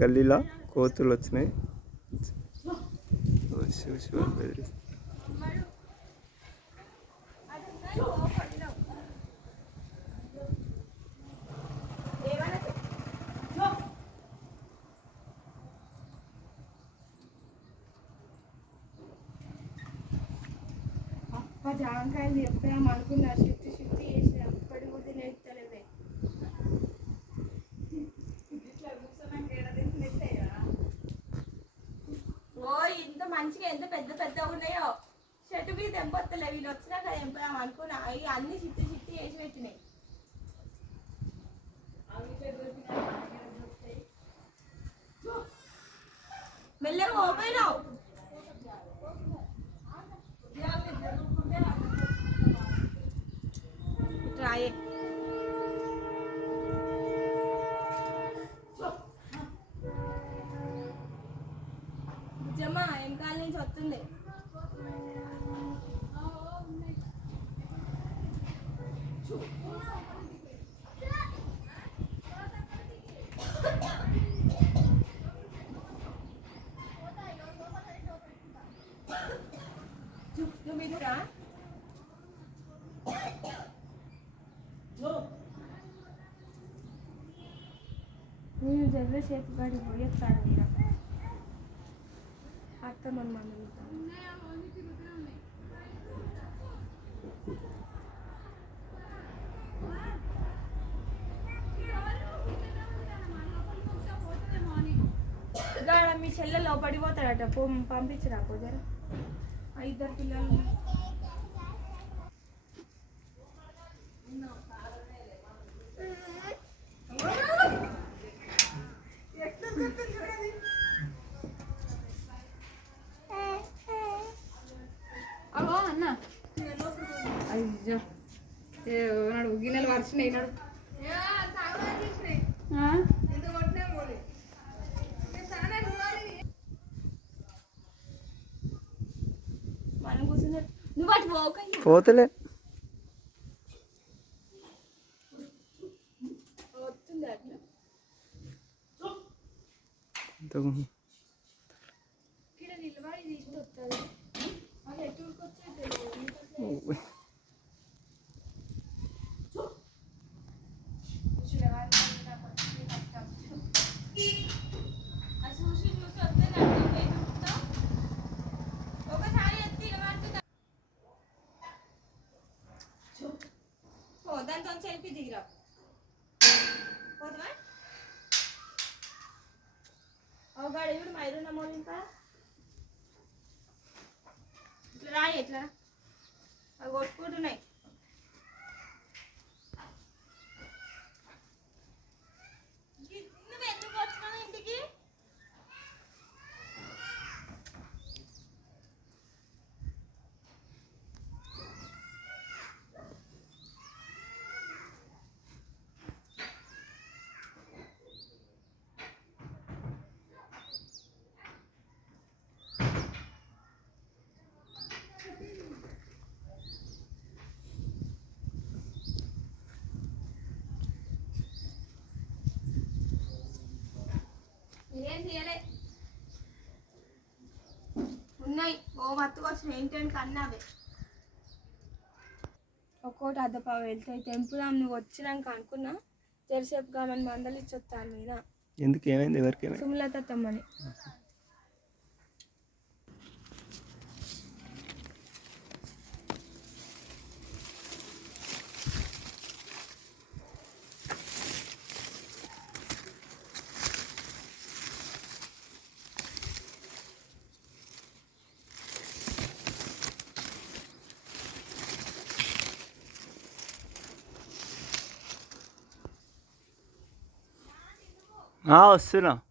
గల్లీలో కోతులు వచ్చినాయి ఓ శివ శివ బెదిరిస్తుంది. అప్ప జాంకాయలు చెప్పాము అనుకున్నా ఎంత పెద్ద పెద్దగా ఉన్నాయో. చెట్టు మీద తెంపొత్తలే వీళ్ళు వచ్చినాక తెంపుదాం అనుకున్నా. అవి అన్ని చిత్తి చిత్తి వేసి పెట్టినాయి. మెల్లగా ఓపోయినావు ట్రాయే 날린졌던데 좀 해줘라. 오늘 저녁 시에 그가리 모였다는 이라. మందులు గాడ మీ చెల్లె పడిపోతాడట పంపించరా పూజారు ఇద్దరు పిల్లలు అయ్యో ఏ నాడు గిన్నెలు వరిచినాయి నాడు ఆ? మనం కూర్చున్నారు నువ్వు అటు పోక పోతలే వస్తుంది అట్లా ఇంతకు దాంతో సెల్ఫీ దిగిరా పోతావా? అవగాడు ఇప్పుడు మా మైరున్న మోలు ఇంకా. ఇట్లా రాయి ఎట్లా అవి కొట్టుకుంటున్నాయి నువ్వు ఎందుకు వచ్చినావు ఇంటికి ఏం చేయలే ఉన్నాయి. ఓ మత్తుకు వచ్చిన ఏంటంటే కన్నావే ఒక్కోటి అద్దపావు వెళ్తాయి తెంపుదాం నువ్వు వచ్చినాక అనుకున్నా తెరిసేపు కామని మందలు ఇచ్చొస్తాను మీద ఎందుకు ఏమైంది ఎవరికి ఏమైంది 好是了。